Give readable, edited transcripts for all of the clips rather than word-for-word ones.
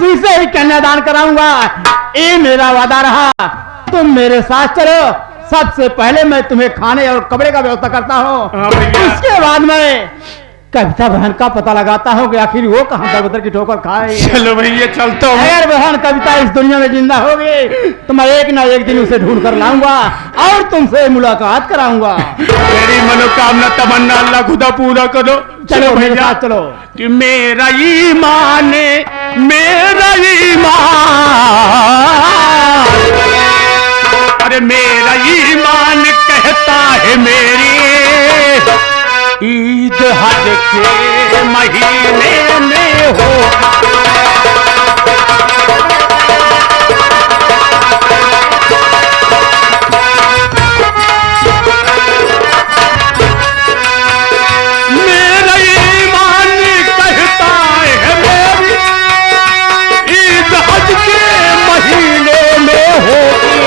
उसी से ही कन्यादान कराऊंगा। ये मेरा वादा रहा। तुम मेरे साथ चलो। सबसे पहले मैं तुम्हें खाने और कपड़े का व्यवस्था करता हूँ। उसके बाद मैं कविता बहन का पता लगाता हूँ कि आखिर वो कहाँ दरबदर की ठोकर खाए। चलो भैया चलता हूँ। अगर बहन कविता इस दुनिया में जिंदा होगी तो मैं एक ना एक दिन उसे ढूंढ कर लाऊंगा और तुमसे मुलाकात कराऊंगा। मेरी मनोकामना तमन्ना अल्लाह खुदा पूरा करो। चलो मेरे साथ चलो। कि मेरा ईमान अरे मेरा ईमान कहता है मेरी ईद हज के महीने में हो। मेरा ईमान कहता है मेरी ईद हज के महीने में होगी।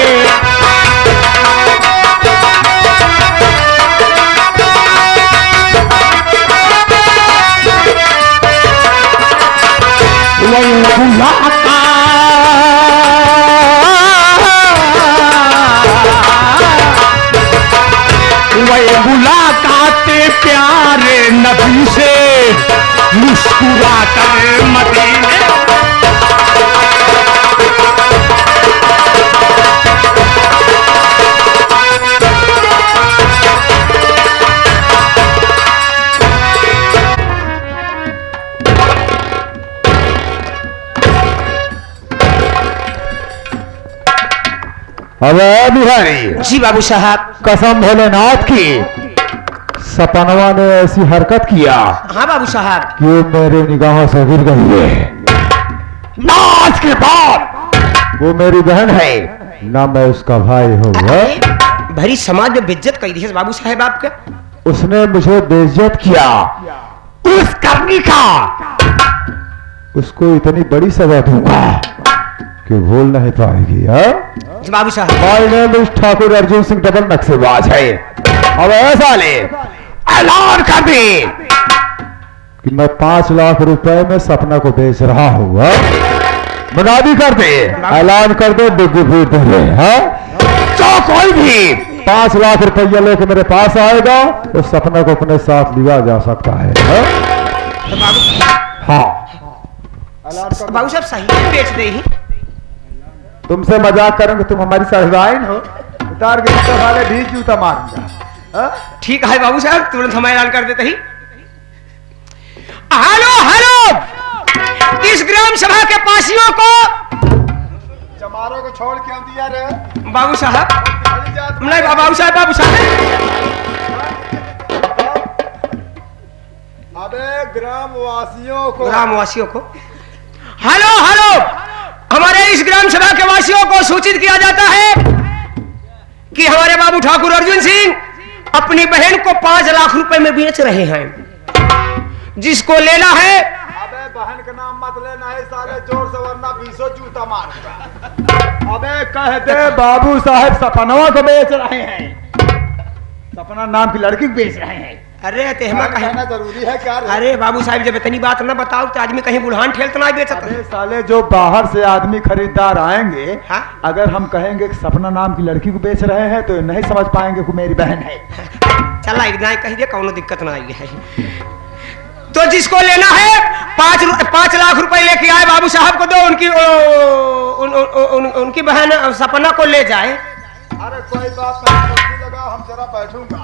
मुलाकात प्यारे नबी से मुस्कुरा कर मदीने। अबे बिहारी। जी बाबू साहब। कसम भोलेनाथ की सपनवा ने ऐसी हरकत किया। हाँ बाबू साहब। कि वो मेरे निगाहों से गिर गई है। ना आज के बाद वो मेरी बहन है ना मैं उसका भाई हूँ। भरी समाज में बेइज्जत कर दी है बाबू साहब आपका। उसने मुझे बेइज्जत किया। उस करनी का उसको इतनी बड़ी सजा दूंगा कि भूल नहीं पाएगी। बाबू साहब। My name is Thakur Arjun Singh double नक्सेबाज है। अब ऐसा ले ऐलान कर दे कि मैं 5 लाख रुपए में सपना को बेच रहा हूँ। मुनादी कर दे। ऐलान कर दे डिग्गी फूट दे। जो कोई भी 5 लाख रुपया लेके मेरे पास आएगा तो सपना को अपने साथ लिया जा सकता है। हाँ बाबू साहब सही बेच दे ही। तुमसे मजाक करूंगा। तुम हमारी साहिबाइन हो। उतार के वाले भी जूता मारूंगा। ठीक है बाबू साहब तुरंत हम ऐलान कर देते ही। हेलो हेलो इस ग्राम सभा के पासियों को चमारों को छोड़ क्यों दिया रे बाबू साहब। नहीं बाबू साहब बाबू साहब। अबे ग्रामवासियों को हेलो हेलो हमारे इस ग्राम सभा के वासियों को सूचित किया जाता है कि हमारे बाबू ठाकुर अर्जुन सिंह अपनी बहन को 5 लाख रुपए में बेच रहे हैं। जिसको लेना है। अबे बहन का नाम मत लेना है साले जोर से वरना 20 जूता मारूंगा। अबे कह दे बाबू साहब सपनवा को बेच रहे हैं। सपना नाम की लड़की को बेच रहे हैं। अरे तेहमा कहना जरूरी है क्या? अरे बाबू साहब जब इतनी बात ना बताओ तो आदमी कहीं बुढ़ान ठेलता ना बेचता। अरे साले जो बाहर से आदमी खरीदार आएंगे। हाँ? अगर हम कहेंगे कि सपना नाम की लड़की को बेच रहे हैं तो नहीं समझ पाएंगे कि मेरी बहन है। चला इतना कह दिया कौनो दिक्कत ना आई है। तो जिसको लेना है 5 लाख रुपए लेके आए बाबू साहब को दो। उनकी बहन सपना को ले जाए। अरे कोई बात नहीं लगा हम जरा बैठूंगा।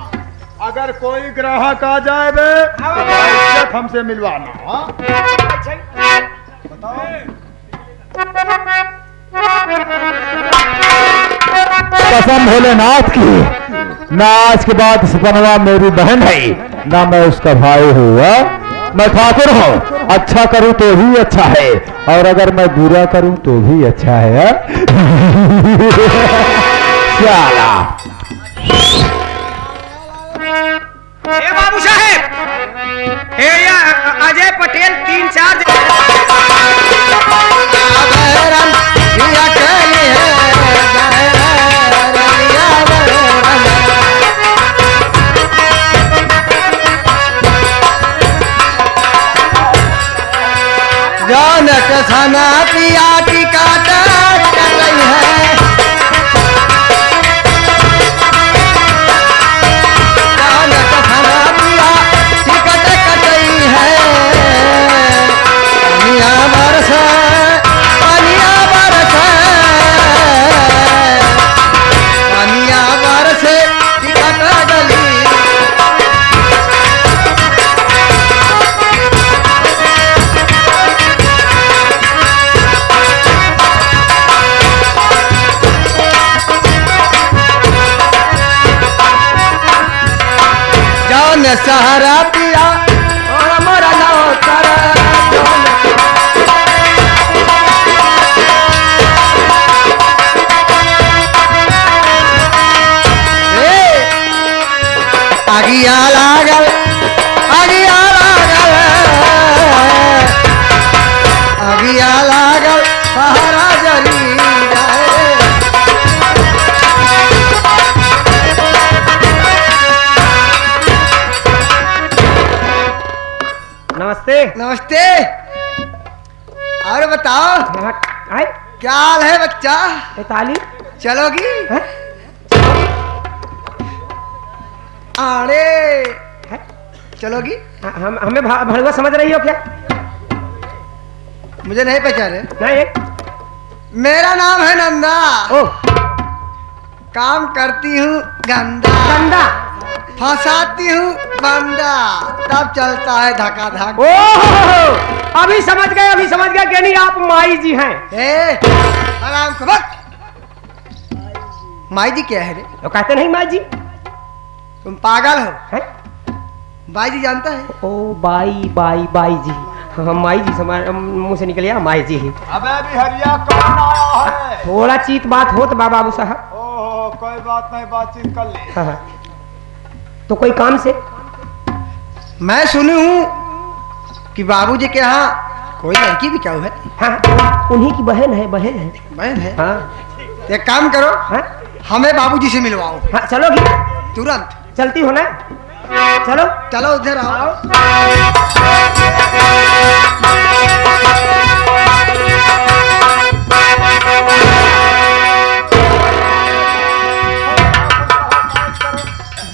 अगर कोई ग्राहक आ जाए बे तो हमसे मिलवाना। कसम भोलेनाथ की ना आज के बाद सपनवा मेरी बहन है ना मैं उसका भाई हूँ। मैं ठाकुर हूँ। अच्छा करूँ तो भी अच्छा है और अगर मैं बुरा करूँ तो भी अच्छा है। चला बाबू साहब अजय पटेल 3-4 जानक सना पिया टिकट कटई है जान सहारा पिया टिकट कटई है पनिया बरस पनिया बरस पनिया बरस टिकट गली जान सहारा पिया और मोरा नौकर जान आगिया लागल आगिया लागल आगिया लागल सहारा जली जाए नमस्ते। नमस्ते। और बताओ आए क्या हाल है बच्चा? ताली चलोगी? हैं? अरे चलोगी? हम हमें भड़ुआ समझ रही हो क्या? मुझे नहीं पहचाने। नहीं मेरा नाम है नंदा। ओ काम करती हूँ गंदा गंदा। फंसाती हूँ बंदा तब चलता है धक्का धक। ओह अभी समझ गए कि नहीं आप माई जी हैं। आराम से बक। माई जी क्या है रे? तो कहते नहीं माई जी तुम पागल हो? हैं? बाई जी जानता है? ओ बाई जी। हाँ माई जी मुंह से निकल गया माई जी ही। अबे बिहरिया कौन आया है? थोड़ा चीत बात हो तो बाबू साहब। ओहो कोई बात नहीं, बातचीत कर ले। हाँ हाँ। तो कोई काम से? मैं सुनी हूँ कि बाबूजी के यहाँ कोई लड़की बिकाऊ है। हाँ उन्हीं की बहन है। बहन है? हाँ एक काम करो, हाँ हमें बाबूजी से मिलवाओ हाँ चलोगी? तुरंत। चलती हो ना? चलो चलो उधर आओ।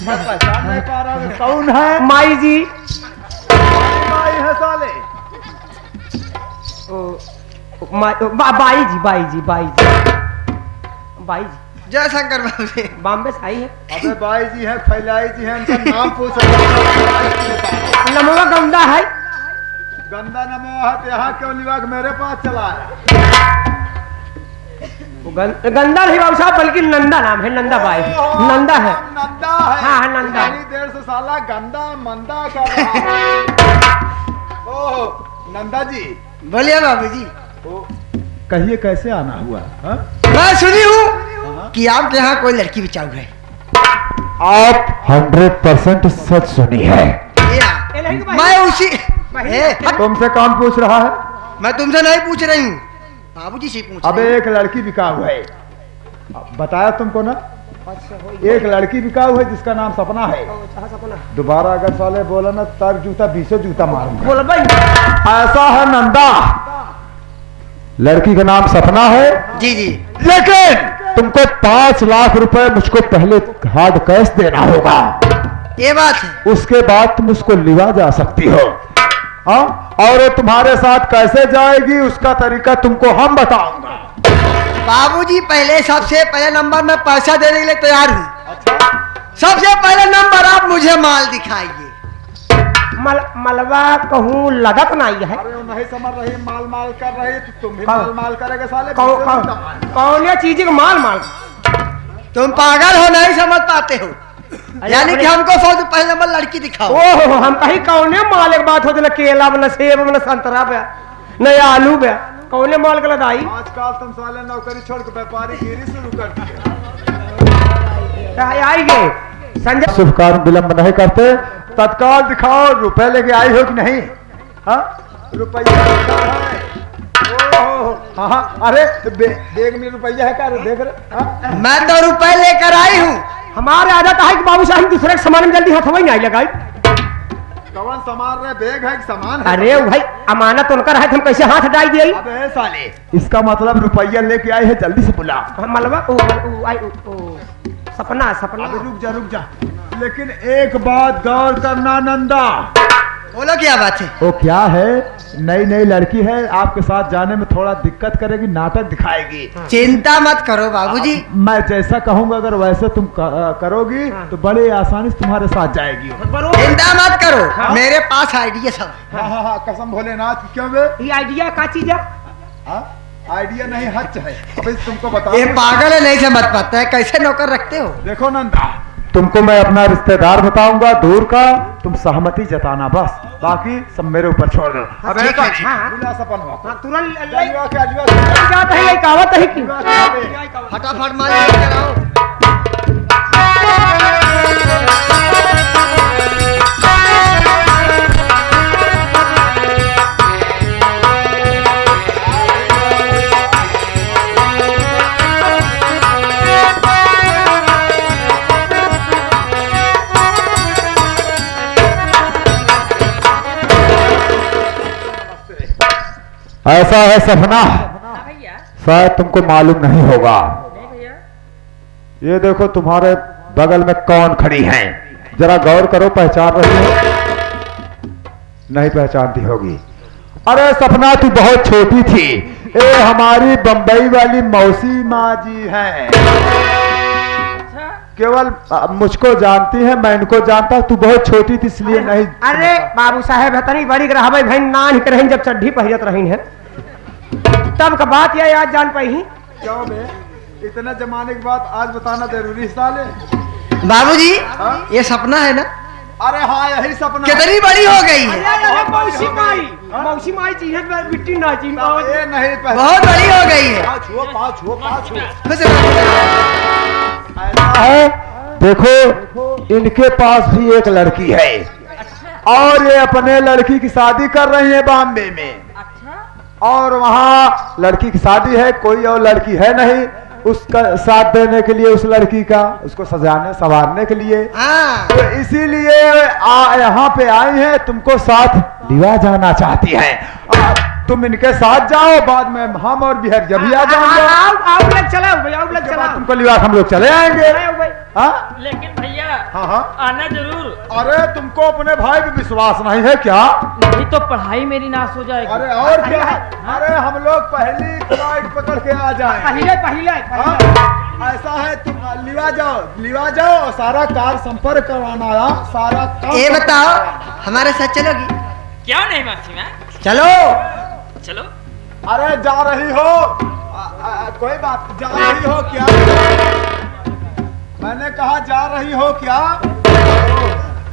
पहचान नहीं पा रहा हूँ, कौन है? माई जी। माई है साले। बाई जी जय शंकर बाबू जी। बॉम्बे से आई है। अबे बाई जी है, फैलाई जी है, उनका नाम पूछ रहा। नमवा गंदा है। गंदा नमो है तो यहाँ क्यों निवाक मेरे पास चला है? गंदा नहीं बाबू साहब बल्कि नंदा नाम है। नंदा बाई नंदा है। नंदा है। हाँ, नंदा। इतनी देर से साला गंदा मंदा कर रहा है। ओह नंदा जी। बोलिए बाबू जी। कहिए कैसे आना हुआ? हाँ? मैं सुनी हूँ कि आपके यहाँ कोई लड़की बिचाऊ है। आप 100% सच सुनी है। मैं उसी तुमसे कौन पूछ रहा है? मैं तुमसे नहीं पूछ रही हूँ, बाबूजी से पूछ अबे रही हूँ। एक लड़की बिकाऊ है, बताया तुमको ना। एक लड़की बिकाऊ है जिसका नाम सपना है। दोबारा अगर साले बोला ना तब जूता 20 जूता मारूंगा। बोल भाई। ऐसा है नंदा, लड़की का नाम सपना है। जी जी। लेकिन तुमको 5 लाख रुपए मुझको पहले हार्ड कैश देना होगा। ये बात है। उसके बाद तुम उसको लिवा जा सकती हो। हाँ, और वो तुम्हारे साथ कैसे जाएगी उसका तरीका तुमको हम बताऊंगा। बाबूजी पहले सबसे पहले नंबर में पैसा देने के लिए तैयार हूँ। सबसे पहले नंबर आप मुझे माल दिखाइए। मलबा कहूँ लगत नहीं है। अरे वो नहीं समझ रही, माल माल कर रही तो तुम भी कौन? माल माल करेगा साले। कौन ये चीज का माल तुम पागल हो, नहीं समझ पाते हो। यानी कि हमको सबसे पहले नंबर लड़की दिखाओ। ओह हम कहीं कौने माल एक बात होती न केला न सेब न संतरा पे न आलू पे कौने माल का लदाई। आजकल तुम साले नौकरी छोड़ के व्यापारी गिरी शुरू कर दिए। आई गए संजय। शुभ कार्य विलंब नहीं करते, तत्काल दिखाओ रुपए लेके आई हो कि नहीं। हाँ रुपया है। ओह, हाँ, अरे बैग में रुपया है क्या? देख रहे हाँ? मैं तो रुपए लेकर आई हूँ। हमारे आदत है कि बाबू साहब दूसरे के सामान में जल्दी हथवा ही नहीं लगाई। कवन सामान रहे, बैग है कि सामान है? अरे भाई अमानत उनका है, हम कैसे हाथ डाल दिए? अबे साले, इसका मतलब रुपया लेके आए है, जल्दी से बुला। मलबा सपना सपना। अबे रुक जा। लेकिन एक बात गौर करना नंदा। बोलो क्या बात है? वो क्या है, नई नई लड़की है, आपके साथ जाने में थोड़ा दिक्कत करेगी, नाटक दिखाएगी। चिंता मत करो बाबूजी। मैं जैसा कहूंगा अगर वैसे तुम करोगी तो बड़े आसानी से तुम्हारे साथ जाएगी। चिंता मत करो, मेरे पास आइडिया सब है। हाँ, कसम भोलेनाथ की। क्यों बे? ये आइडिया का चीज है? आइडिया नहीं, हच है। अबे तुमको बता, ये पागल है, नहीं समझ पाता है, कैसे नौकर रखते हो? देखो नंदा, तुमको मैं अपना रिश्तेदार बताऊंगा दूर का, तुम सहमति जताना बस, बाकी सब मेरे ऊपर छोड़ दो। अब ठीक है, बुला सपनवा। तुरंत क्या है, ये कहावत है कि फटाफट माल लेकर आओ। ऐसा है सपना, शायद तुमको मालूम नहीं होगा। ये देखो तुम्हारे बगल में कौन खड़ी हैं, जरा गौर करो, पहचान रही हो? नहीं पहचानती होगी। अरे सपना, तू बहुत छोटी थी, ये हमारी बंबई वाली मौसी माँ जी हैं। केवल मुझको जानती है, मैं इनको जानता हूँ। तू बहुत छोटी थी इसलिए नहीं। अरे बाबू साहेब हतनी बड़ी ग्रह भाई नान ही रही, जब चड्ढी पहिरत रही है तब का बात यह आज जान पाई। क्यों बे, इतना जमाने के बाद आज बताना जरूरी साले? बाबूजी ये सपना है ना? अरे हाँ, यही सपना। कितनी बड़ी हो गई है? मौसी माई चीज मिट्टी ना चीज ये नहीं बहुत बड़ी हो गई है। पाछू। खुश रहो। है, देखो इनके पास भी एक लड़की है और ये अपने लड़की की शादी कर रही है बॉम्बे में। और वहाँ लड़की की शादी है, कोई और लड़की है नहीं उसका साथ देने के लिए, उस लड़की का उसको सजाने संवारने के लिए। हाँ। तो इसीलिए यहाँ पे आई है, तुमको साथ लिवा जाना चाहती हैं। तुम इनके साथ जाओ, बाद में हम और बिहारिया भी आ जाएंगे। तुमको लिवा हम लोग चले आएंगे। हाँ? लेकिन भैया हाँ आना जरूर। अरे तुमको अपने भाई पे विश्वास नहीं है क्या? नहीं तो पढ़ाई मेरी नाश हो जाएगी। अरे और क्या? अरे हम लोग पहली फ्लाइट पकड़ के आ जाए। ऐसा है, तुम लिवा जाओ और सारा कार संपर्क करवाना है, सारा काम। ये बताओ हमारे साथ चलोगी? क्या नहीं मासी मैं? चलो। चलो। अरे जा रही हो? कोई बात, जा रही हो क्या? मैंने कहा जा रही हो क्या?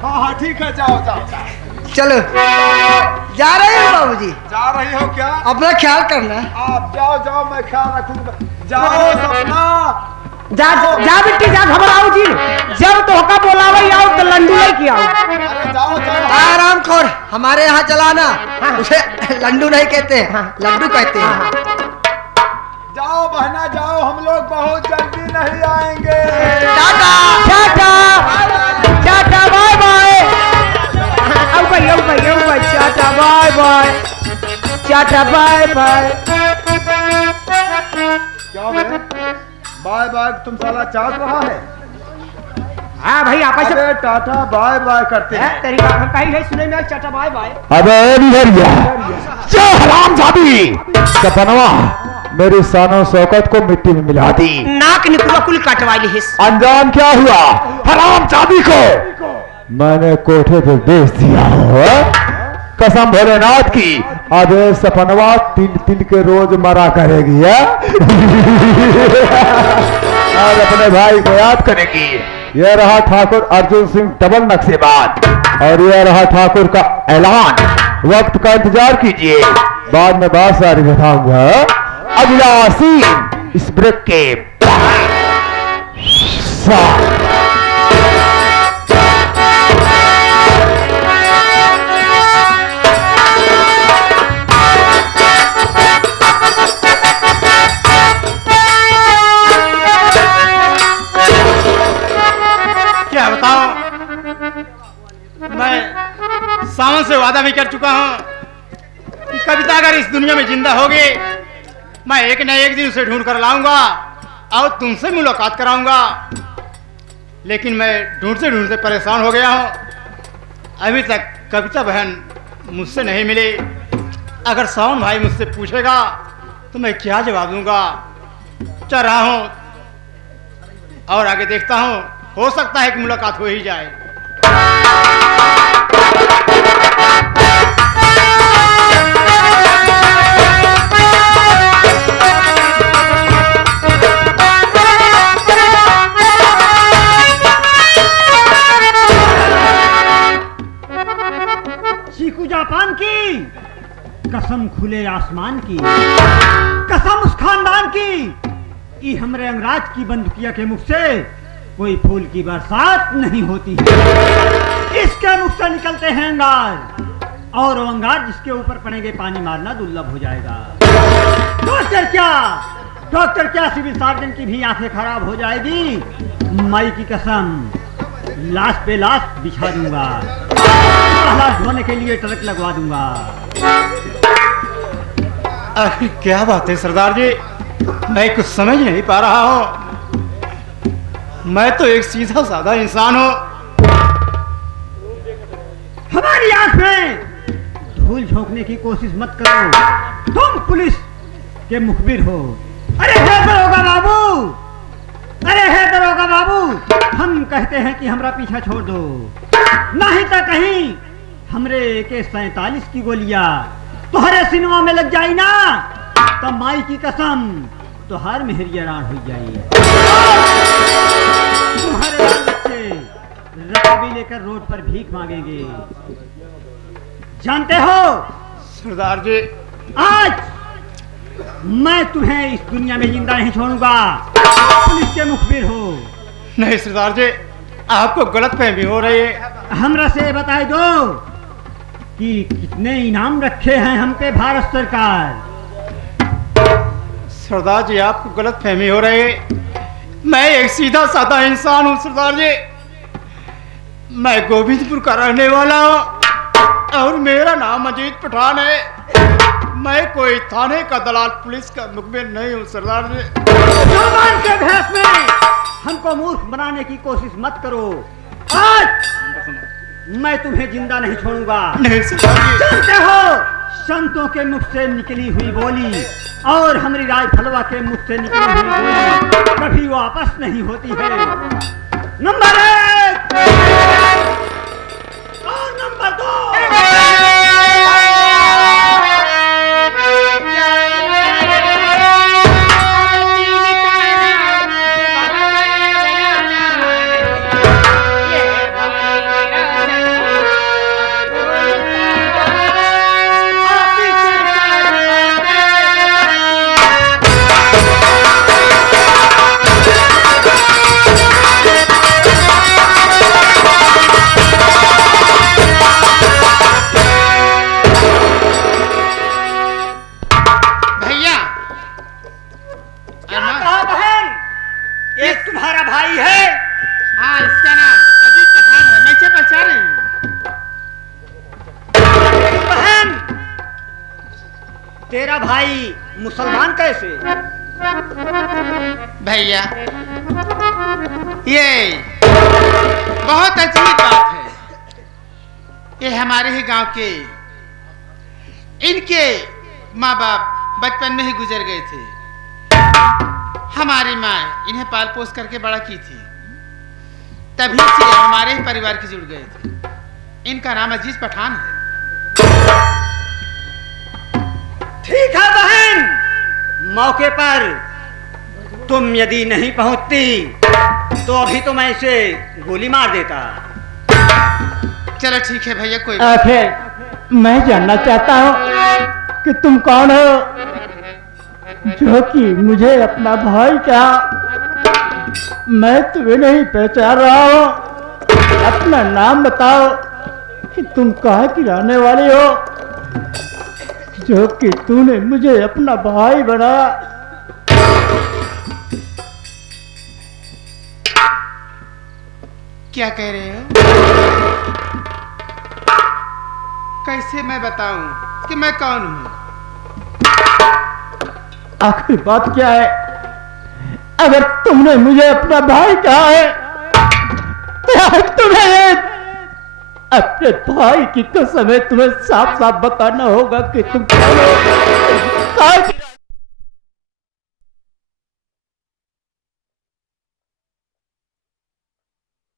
हाँ ठीक है, जाओ। चलो जा रहे हो बाबूजी? जा रही हो क्या? अपना ख्याल करना। आप जाओ, मैं ख्याल रखूंगा। जाओ सपना। जा बिट्टी जा, घबराओ जी। जब तोहका बोलावे आओ तो लंडू लेके आओ। अरे जाओ। आराम खोर, हमारे यहाँ चलाना। उसे लंडू नहीं कहते हैं, लड्डू कहते हैं। जाओ बहना जाओ, हम लोग बहुत जल्दी नहीं आएंगे। Tata bye bye. Tata bye bye. क्या बाय बाय तुम साला चाट रहा है? हाँ भाई आपस में अरे टाटा बाय बाय करते हैं। तेरी बात हम कही है, सुने में टाटा बाय बाय। अबे बिहारिया, क्या हरामजादी! सपनवा मेरी शानो शौकत को मिट्टी में मिला दी। नाक निकुला कुल कटवा ली हिस। अंजाम क्या हुआ? हरामजादी को मैंने कोठे पे बेच दिया हो। कसम भोलेनाथ की, अबे सपनवा तिल के रोज मरा करेगी है? और अपने भाई को याद करेगी। यह रहा ठाकुर अर्जुन सिंह डबल नक्शेबाज और यह रहा ठाकुर का ऐलान। वक्त का इंतजार कीजिए, बाद में बात सारी बताऊंगा। अगला सीन इस ब्रेक के साथ। अगर इस दुनिया में जिंदा होगी, मैं एक न एक दिन उसे ढूंढ कर लाऊंगा और तुमसे मुलाकात कराऊंगा। लेकिन मैं ढूंढते परेशान हो गया हूं। अभी तक कविता बहन मुझसे नहीं मिली। अगर सावन भाई मुझसे पूछेगा तो मैं क्या जवाब दूंगा? चल रहा हूं और आगे देखता हूं, हो सकता है कि मुलाकात हो ही जाए। चीकू जापान की कसम, खुले आसमान की कसम, उस खानदान की, ये हमरे अंगराज की बंदूकिया के मुख से कोई फूल की बरसात नहीं होती है। इसके मुख से निकलते हैं अंगार, और वो अंगार जिसके ऊपर पड़ेंगे पानी मारना दुर्लभ हो जाएगा। डॉक्टर क्या सिविल सर्जन की भी आंखें खराब हो जाएगी। माई की कसम, लाश पे लाश बिछा दूंगा, लाश धोने के लिए ट्रक लगवा दूंगा। आखिर क्या बात है सरदार जी, मैं कुछ समझ नहीं पा रहा हूं। मैं तो एक सीधा साधा इंसान हूं। हमारी आंख में धूल झोंकने की कोशिश मत करो। तुम पुलिस के मुखबिर हो। अरे है दरोगा बाबू, अरे है दरोगा बाबू, हम कहते हैं कि हमरा पीछा छोड़ दो, नहीं तो कहीं हमरे AK-47 की गोलियां तुम्हारे सिनेमा में लग जाई ना, तो माई की कसम तुहार मेहरिया रान हो जाई। तुम्हारे बाल बच्चे रकबी लेकर रोड पर भीख मांगेंगे। जानते हो सरदार जी, आज मैं तुम्हें इस दुनिया में जिंदा नहीं छोड़ूंगा। पुलिस के मुखबिर हो। नहीं सरदार जी, आपको गलतफहमी हो रही है। हमरा से बताए दो कि कितने इनाम रखे हैं हम पे भारत सरकार। सरदार जी, आपको गलतफहमी हो रही है। मैं एक सीधा साधा इंसान हूं सरदार जी। मैं गोविंदपुर का रहने वाला हूं और मेरा नाम अजीत पठान है। मैं कोई थाने का दलाल, पुलिस का मुखबिर नहीं हूं सरदार जी। जुबान के भेष में हमको मूर्ख बनाने की कोशिश मत करो। आज मैं तुम्हें जिंदा नहीं छोड़ूंगा। नहीं सरदार जी। जानते हो, संतों के मुख से निकली हुई बोली और हमारी राय फलवा के मुख से निकली हुई बोली कभी वापस नहीं होती है। नंबर 1 और नंबर 2। तुम्हारा भाई है? हाँ, इसका नाम अजीत पठान है। मैं इसे पहचान रही हूँ। बहन, तेरा भाई मुसलमान कैसे? भैया, ये बहुत अजीब बात है। ये हमारे ही गांव के, इनके माँ बाप बचपन में ही गुजर गए थे। हमारी माँ इन्हें पाल पोस करके बड़ा की थी, तभी से हमारे ही परिवार के जुड़ गए थे। इनका नाम अजीज पठान है। ठीक है बहन, मौके पर तुम यदि नहीं पहुंचती तो अभी तो मैं इसे गोली मार देता। चलो ठीक है भैया, कोई आखिर मैं जानना चाहता हूँ कि तुम कौन हो, जो कि मुझे अपना भाई क्या? मैं तुम्हें नहीं पहचान रहा हूँ। अपना नाम बताओ कि तुम कहाँ की रहने वाली हो, जो कि तूने मुझे अपना भाई बनाया। क्या कह रहे हो? कैसे मैं बताऊं कि मैं कौन हूं? आखिरी बात क्या है? अगर तुमने मुझे अपना भाई कहा है तो आज तुम्हें अपने भाई की कसम है, तुम्हें साफ साफ बताना होगा कि तुम कौन हो।